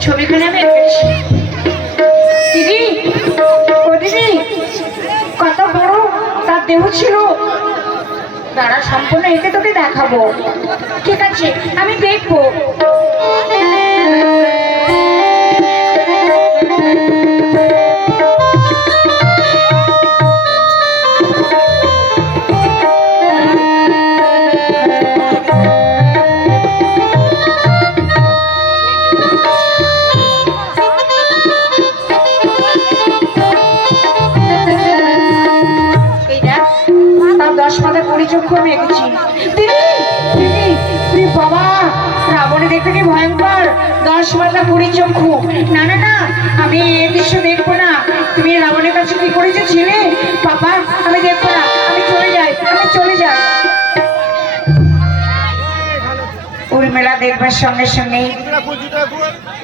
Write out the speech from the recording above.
ছবিগুলো আমি দেহ ছিল। দাঁড়া সম্পূর্ণ এঁকে তোকে দেখাবো। ঠিক আছে আমি দেখব। চক্ষু আমি এঁকেছি দিদি দিদি দিদি বাবা রাবণে দেখতে কি ভয়ঙ্কর? দশ মাথা কুড়ি চক্ষু। না না না, আমি এই দৃশ্য দেখব না। তুমি রাবণের কাছে কি করেছ ছেলে? বাবা, আমি দেখব না। আমি চলে যাই, আমি চলে যাই। উর্মিলা দেখবার সঙ্গে সঙ্গে